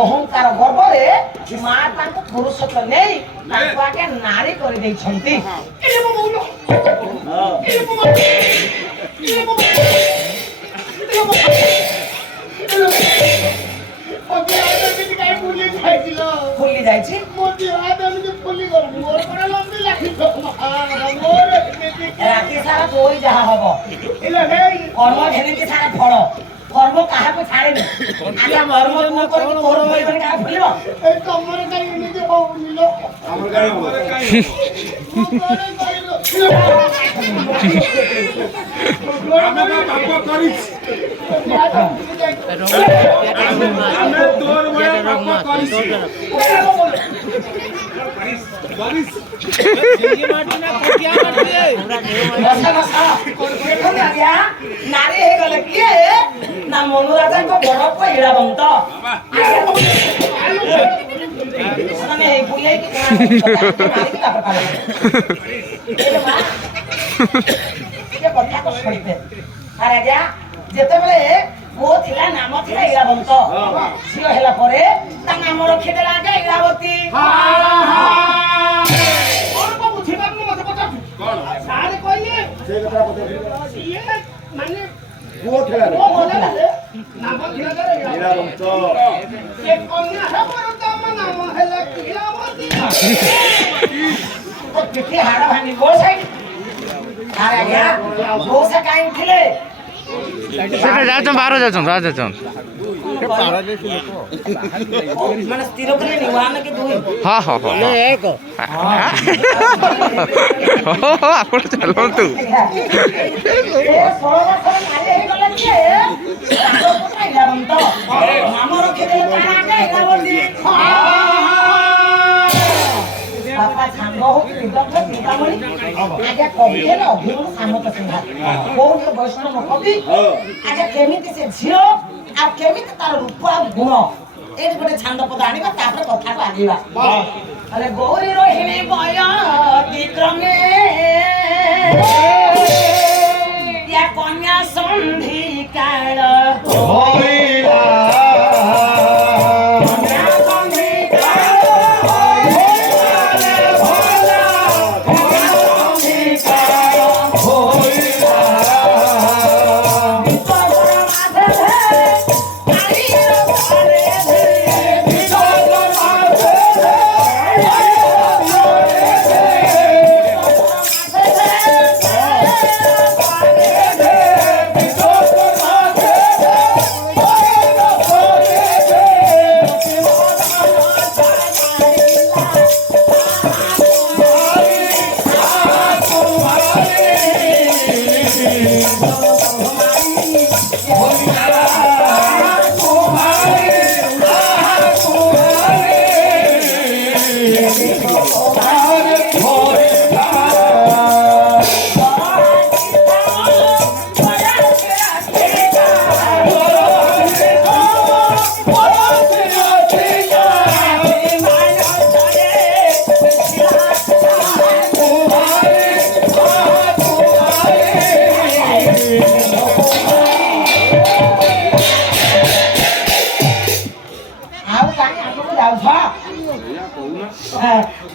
ଅହଙ୍କାର ଗର୍ବରେ ମା ତାଙ୍କୁ ପୁରୁଷତ୍ୱ ନେଇ ତାଙ୍କୁ ଆଗେ ନାରୀ କରିଦେଇଛନ୍ତି। ଫୁଲି ଯାଇଛି ରାତି ସାରା ତୋରି ଯାହା ହବ କର୍ମ ଘେନିକି ସାରା ଫଳ କର୍ମ କାହାକୁ ଛାଡେନି। ଆଜ୍ଞା ମର୍ମ ତୁ କରିକି ତୋର ଭଳିବନି କାହା ଫୁଲିବ ତମର କାଇଁ ଏମିତି ହଉନି ଆମର କାଇଁ ଆମେ ବାପ କରିଛି ଆମେ ତୋର ଭଳିଆ ବାପ କରିଛି ନାରୀ ହେଇଗଲେ କିଏ ନା ମନୁରାଜାଙ୍କ ବଡ ପୁଅ ଇଳାବନ୍ତ ସେମାନେ ବୁଲେଇକି କଥା ଶୁଣିବେ ଆଜ୍ଞା ଯେତେବେଳେ ପୁଅ ଥିଲା ନାମ ଥିଲା ଇଳାବନ୍ତ ଝିଅ ହେଲା ପରେ ତା ନାମ ରଖିଦେଲା ଆଗେ ଇଳାବତୀ। ହାଡ ଭାଙ୍ଗି ବୋସା କାହିଁ ଉଠିଲେ बाहर जाचन ମାନେ ସ୍ଥିର କଲେ ୱାନ୍ କି ଦୁଇ हाँ हाँ हाँ ଏକ ଆପଣ ଚାଲନ୍ତୁ ନାମ ରଖିଦେଲେ ବାପା ସାଙ୍ଗ ହଉଛି ବିଦଗ୍ଧ ଚିନ୍ତାମଣି ଆଜ୍ଞା କବି ହେଲେ ଅଭିମନ୍ୟୁ ସାମନ୍ତ ସିଂହା ବହୁତ ବୈଷ୍ଣବ କବି। ଆଜ୍ଞା କେମିତି ସେ ଝିଅ ଆଉ କେମିତି ତାର ରୂପ ଆଉ ଗୁଣ ଏଇଠି ଗୋଟେ ଛାନ୍ଦ ପଦ ଆଣିବା ତାପରେ କଥାକୁ ଆଗେଇବା। ହେଲେ ଗୌରୀ ରୋହିଣୀ ବୟତିକ୍ରମେ ୟା କନ୍ୟା ସନ୍ଧି କାଳ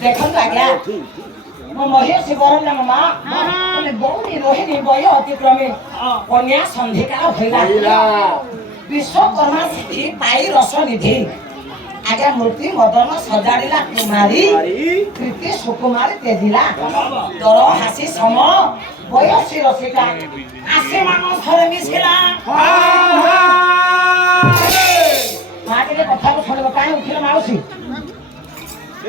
देखो आज्ञा मो महेश गरम माँ गौरी रोहिणी बय अतिक्रमे कन्या संधिकाल भैला विश्वकर्मा सिद्धि पाई रस निधि आज्ञा मूर्ति मदन सजाड़िला कुमारी कृति सुकुमारी तेजिला दर हासी सम बयसी रसिका आसे मान थरे मिसिला माँ के कथा को छोड़ कहीं उठिल माउसी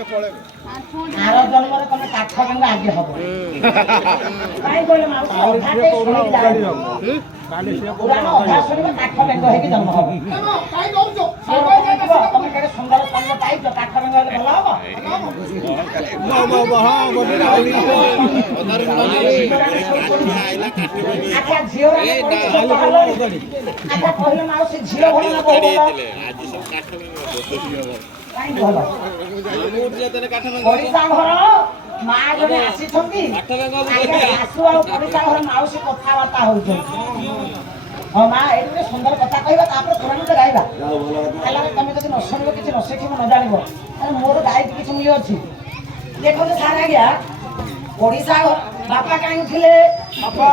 आर जन्म तुम काठ गंगा आगे हम कहीं बोले माउसी अधा के शुणी पुराण अधा शुणी काठ गंगा होगी जन्म हम तुम के सुंदर सुंदर पाइप काठ गंगा भल हम अच्छा झील अच्छा कहले माउसी झील भल ना बोल ओडिशा घर माँ जने आसी शाशु आ ओडिशा घर माउसी कथबार्ता हो ହଁ ମା ଏଇଠି ଗୋଟେ ସୁନ୍ଦର କଥା କହିବା ତାପରେ ପୁରାଣରେ ଗାଇବା ହେଲା ତମେ ଯଦି ନ ଶୁଣିବ କିଛି ନ ଶିଖିବ ନ ଜାଣିବ ତାହେଲେ ମୋର ଗାଇକି କିଛି ମୂଲ୍ୟ ଅଛି ଦେଖନ୍ତୁ ସାର୍ ଆଜ୍ଞା ଓଡ଼ିଶା ବାପା କାହିଁ ଥିଲେ ବାପା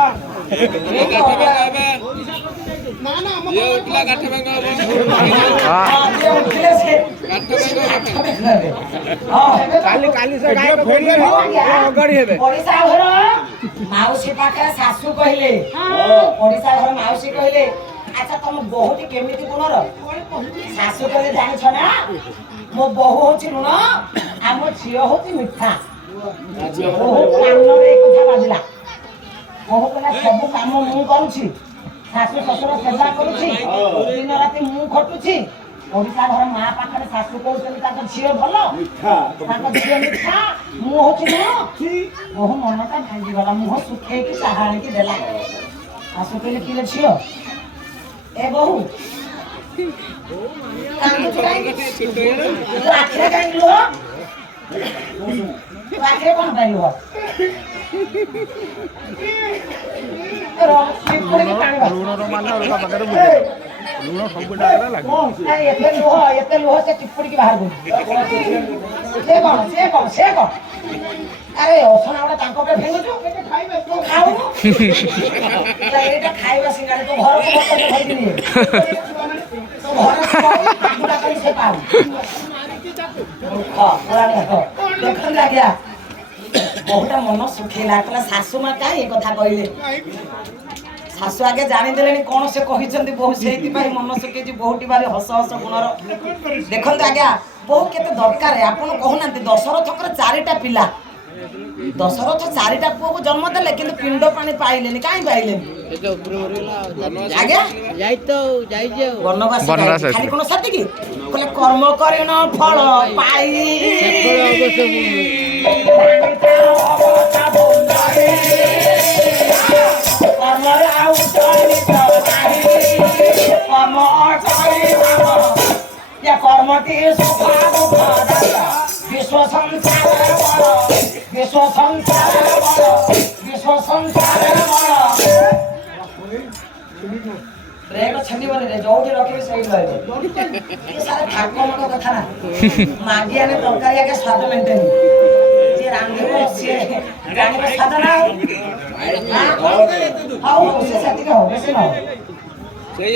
ଓଡ଼ିଶା ଘର ମାଉସୀ ପାଖରେ ଶାଶୁ କହିଲେ ଓଡ଼ିଶା ଘର ମାଉସୀ କହିଲେ ଆଚ୍ଛା ତମ ବୋହୂଟି କେମିତି ଗୁଣର ଶାଶୁ କହିଲେ ଜାଣିଛ ନା ମୋ ବୋହୂ ହଉଛି ଲୁଣ ଆଉ ମୋ ଝିଅ ହଉଛି ମିଠା ବୋହୂ କାନରେ ଏଇ କଥା ବାଜିଲା ବୋହୂ କହିଲା ସବୁ କାମ ମୁଁ କରୁଛି ଶାଶୁ ଶ୍ୱଶୁର ସେବା କରୁଛି ଦିନ ରାତି ମୁଁ ଖଟୁଛି ଓଡ଼ିଶା ଘର ମା ପାଖରେ ଶାଶୁ କହୁଛନ୍ତି ତାଙ୍କ ଝିଅ ଭଲ ତାଙ୍କ ଝିଅ ମିଠା ମୁଁ ହଉଛି ଲୁଣ ବୋହୂ ମନଟା ଭାଙ୍ଗିଗଲା ମୁହଁ ଶୁଖେଇକି ଚାହା ଆଣିକି ଦେଲା ଶାଶୁ କହିଲେ କିରେ ଝିଅ ଏ ବୋହୂ କାନ୍ଦୁଛୁ କାହିଁକି ତୋ ଆଖିରେ କାହିଁକି ଲୁହ ତୋ ଆଖିରେ କଣ ପାଇଁ ଲୁହ ଲୁଣର ମାନେ ଅଲଗା ପାଖରେ ବୁଝେଇ ଲୁଣ ସବୁ ଜାଗାରେ ଲାଗେ ଏତେ ଲୁହ ସେ ଚିପୁଡ଼ିକି ବାହାର କରୁଛି ସେ କଣ ଆରେ ଅସନା ଗୋଟେ ତାଙ୍କ ଉପରେ ଫେଙ୍ଗୁଛୁ ତୁ ଖାଉନୁ ଏଇଟା ଖାଇବା ସିଙ୍ଗାରେ ତୋ ଘରକୁ ଧରିକି ନିଏ ତୋ ଘର ସେ ପାଉ ଦେଖନ୍ତୁ ଆଜ୍ଞା ବହୁଟା ମନ ଶୁଖେଇଲା କହିଲା ଶାଶୁ ମା କାହିଁ ଏ କଥା କହିଲେ ଶାଶୁ ଆଗେ ଜାଣିଦେଲେଣି କଣ ସେ କହିଛନ୍ତି ବୋହୁ ସେଇଥିପାଇଁ ମନ ଶୁଖେଇଛି ବୋହୁଟି ଭାରି ହସ ହସ ଗୁଣର ଦେଖନ୍ତୁ ଆଜ୍ଞା ବୋହୁ କେତେ ଦରକାର ଆପଣ କହୁନାହାନ୍ତି ଦଶରଥଙ୍କର 4ଟା ପିଲା ଦଶରଥ 4ଟା ପୁଅକୁ ଜନ୍ମ ଦେଲେ କିନ୍ତୁ ପିଣ୍ଡ ପାଣି ପାଇଲେନି କାହିଁ ପାଇଲେନି ଆଜ୍ଞା ବନବାସ ଖାଲି କଣ ସେତିକି କହିଲେ କର୍ମ କରିନ ଫଳ ପାଇ কর্মটি বিশ্ব সংসারের বড় বিশ্ব সংসারের বড় বিশ্ব সংসারের বড় ব্রেক ଛାନିବନି ରେ ଯୋଉଠି ରଖିବି ସେଇଠି ରହିବ ସାରା ଠାକୁରଙ୍କ କଥା ନା ମାଗି ଆନେ ତରକାରୀ ଆଗେ ସ୍ୱାଦ ମେଣ୍ଟେନି ଯିଏ ରାନ୍ଧିବ ସିଏ ଜାଣିବ ସ୍ୱାଦ ନା ହଉ ସେ ସେତିକି ହଉ ବେଶୀ ନ ହଉ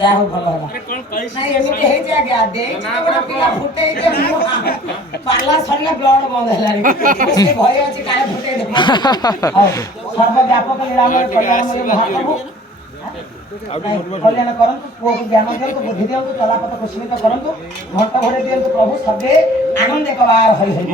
ଯା ହଉ ଭଲ ହେଲା ନାଇଁ ଏମିତି ହେଇଛି ଆଜ୍ଞା ଦେଇଛି ଗୋଟେ ପିଲା ଫୁଟେଇছে ପାଲା ସରିଲା ବ୍ଲଡ ବନ୍ଦ ହେଲାଣି ସେ ଭୟ ଅଛି କାଳେ ଫୁଟେଇ ଦେବ ହଉ ସର୍ବବ୍ୟାପକ ନିରାମୟ କଲ୍ୟାଣମୟ ମହାପ୍ରଭୁ କଲ୍ୟାଣ କରନ୍ତୁ ପୁଅକୁ ଜ୍ଞାନ ଦିଅନ୍ତୁ ବୁଦ୍ଧି ଦିଅନ୍ତୁ ଚଲାପଥ କୁସ୍ମିତ କରନ୍ତୁ ଘଣ୍ଟ ଘୋଡେଇ ଦିଅନ୍ତୁ ପ୍ରଭୁ ସବେ ଆନନ୍ଦ ଏକ ବାର ହରି ହରି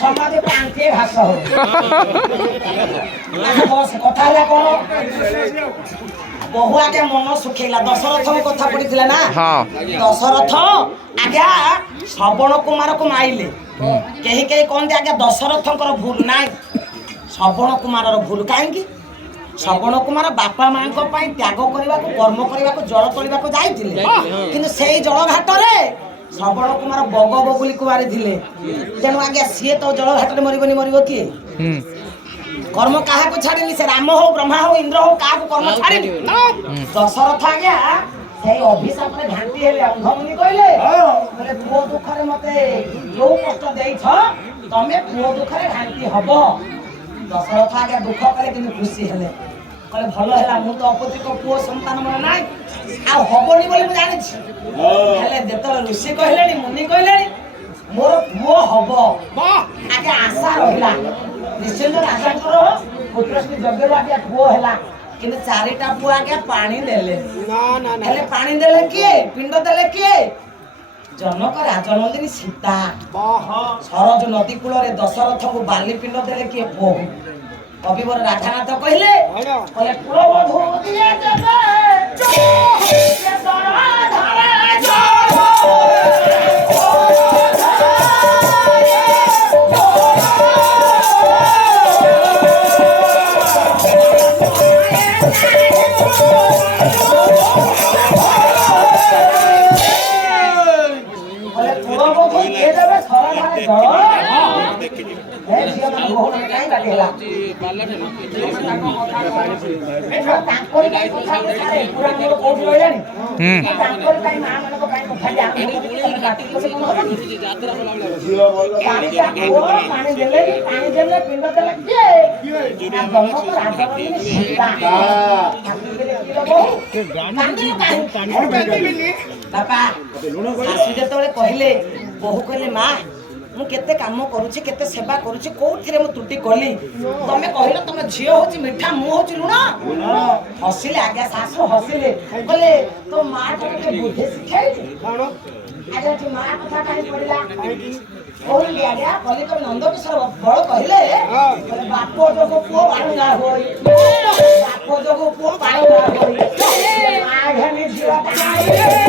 ସମାଜ ଆଣ୍ଠିଏ ଘାସ କଥା ହେଲା କଣ ବହୁ ଆଜ୍ଞା ମନ ଶୁଖେଇଲା ଦଶରଥଙ୍କ କଥା ପଡିଥିଲା ନା ଦଶରଥ ଆଜ୍ଞା ଶ୍ରବଣ କୁମାରକୁ ମାଇଲେ କେହି କେହି କହନ୍ତି ଆଜ୍ଞା ଦଶରଥଙ୍କର ଭୁଲ ନାହିଁ ଶ୍ରବଣ କୁମାରର ଭୁଲ କାହିଁକି ଶ୍ରବଣ କୁମାର ବାପା ମାଙ୍କ ପାଇଁ ତ୍ୟାଗ କରିବାକୁ କର୍ମ କରିବାକୁ ଜଳ ତୋଳିବାକୁ ଯାଇଥିଲେ କିନ୍ତୁ ସେଇ ଜଳ ଘାଟରେ ଶ୍ରବଣ କୁମାର ବଗ ବଗୁଲିକୁ ମାରିଥିଲେ ତେଣୁ ଆଜ୍ଞା ସିଏ ତ ଜଳ ଘାଟରେ ମରିବନି ମରିବ କିଏ କର୍ମ କାହାକୁ ଛାଡ଼ିନି ସେ ରାମ ହଉ ବ୍ରହ୍ମା ହଉ ଇନ୍ଦ୍ର ହଉ କାହାକୁ କର୍ମ ଛାଡ଼ିନି ଦଶରଥ ଆଜ୍ଞା ସେଇ ଅଭିଶାପରେ ଘାଣ୍ଟି ହେଲେ ଅନ୍ଧମୁନି କହିଲେ ପୁଅ ଦୁଃଖରେ ମତେ ଯୋଉ କଷ୍ଟ ଦେଇଛ ତମେ ପୁଅ ଦୁଃଖରେ ଘାଣ୍ଟି ହବ ଦଶରଥ ଆଜ୍ଞା ଦୁଃଖ କଲେ କିନ୍ତୁ ଖୁସି ହେଲେ କହିଲେ ଭଲ ହେଲା ମୁଁ ତ ଅପୁତ୍ରିକ ପୁଅ ସନ୍ତାନ ମୋର ନାହିଁ ଆଉ ହବନି ବୋଲି ମୁଁ ଜାଣିଛି ହେଲେ ଯେତେବେଳେ ଋଷି କହିଲେଣି ମୁନି କହିଲେଣି ମୋର ପୁଅ ହବ ଆଜ୍ଞା ଆଶା ରହିଲା ନିଶ୍ଚିନ୍ତ ରାଜାଙ୍କର ପୁତ୍ରଶ୍ରୀ ଯଜ୍ଞରୁ ଆଜ୍ଞା ପୁଅ ହେଲା କିନ୍ତୁ 4ଟା ପୁଅ ଆଜ୍ଞା ପାଣି ଦେଲେ ହେଲେ ପାଣି ଦେଲେ କିଏ ପିଣ୍ଡ ଦେଲେ କିଏ ଜନକ ରାଜନନ୍ଦିନୀ ସୀତା ସରଜ ନଦୀ କୂଳରେ ଦଶରଥଙ୍କୁ ବାଲି ପିଣ୍ଡ ଦେଲେ କିଏ ବୋହୂ କବିବର ରାଧାନାଥ କହିଲେ କୁଳବଧୂ ଦିଏ ଦେବେ अरे पूरा वो कोई ये देवे सारा मारे जड़ ए झियो मन बहुत काई बाटेला तांकोर काई কথা কইছারে পুরা মোর কোড লইলানি तांकोर काई मा मन को काई কথা জানি গাটি করে কোন হবে झियो बोल पानी देले पिंड देले के आ गंगा को राजा बनी सीता बापा आसु जेतबेले कहले बहु कहले मां मु केते काम करूची केते सेवा करूची कोथिरे मु त्रुटि कली तमे कहिलो तमे झियो होची मिठा मु होची लुणा हसिले आगे सासु हसिले कहले तो मां तके बुद्धि सिखाई कोन आगे तू मां कथा काई पड़िला ओल लिया कहले तो नंद किशोर बड़ कहले कहले बापो जोगो पुओ बाणुला होई बापो जोगो पुओ बाणुला होई आ घनी झियो